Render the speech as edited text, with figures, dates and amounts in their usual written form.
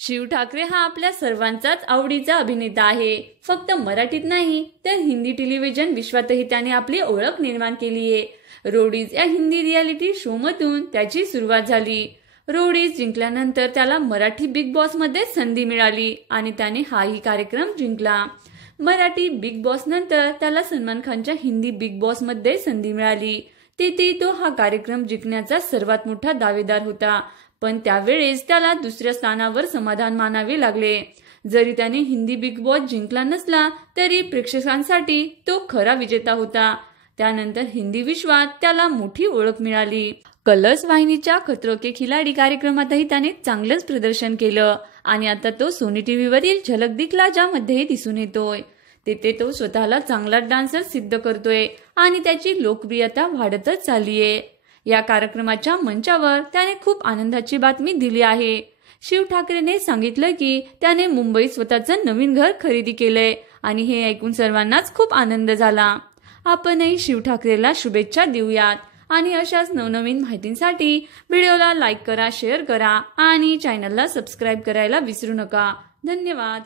शिव ठाकरे हा आपल्या सर्वांचाच आवडीचा अभिनेता आहे। फक्त मराठीत नाही तर हिंदी टेलिव्हिजन विश्वातही त्याने आपली ओळख निर्माण केली आहे। रोडीज या हिंदी रियालिटी शो मधून त्याची सुरुवात झाली। रोडीज जिंकल्यानंतर त्याला मराठी बिग बॉस मध्ये संधी मिळाली आणि त्याने हाही कार्यक्रम जिंकला। मराठी बिग बॉस नंतर त्याला सलमान खानच्या हिंदी बिग बॉस मध्ये संधी मिळाली। तिथे तो हा कार्यक्रम जिंकण्याचा सर्वात मोठा दावेदार होता, पण त्यावेळेस त्याला दुसऱ्या स्थानावर समाधान मानावे लागले। जरी त्याने हिंदी बिग बॉस जिंकला नसला तरी प्रेक्षकांसाठी तो खरा विजेता होता। त्यानंतर हिंदी विश्वात त्याला मोठी ओळख मिळाली। कलर्स वाहिनीच्या खतरों के खिलाडी कार्यक्रमातही त्याने चांगलंच प्रदर्शन केलं आणि आता तो सोनी टीव्हीवरील झलक दिखला जामध्येही दिसून येतोय। तिथे तो स्वतःला चांगला डान्सर सिद्ध करतोय आणि त्याची लोकप्रियता वाढतच चाललीये। या कार्यक्रमाच्या मंचावर त्याने खूप आनंदाची बातमी दिली आहे। शिव ठाकरेने सांगितलं की त्याने मुंबईत स्वतःचं नवीन घर खरेदी केलंय आणि हे ऐकून सर्वांनाच खूप आनंद झाला। आपणही शिव ठाकरेला शुभेच्छा देऊयात आणि अशाच नवनवीन माहितींसाठी व्हिडिओला लाईक करा, शेअर करा आणि चॅनलला सबस्क्राईब करायला विसरू नका। धन्यवाद।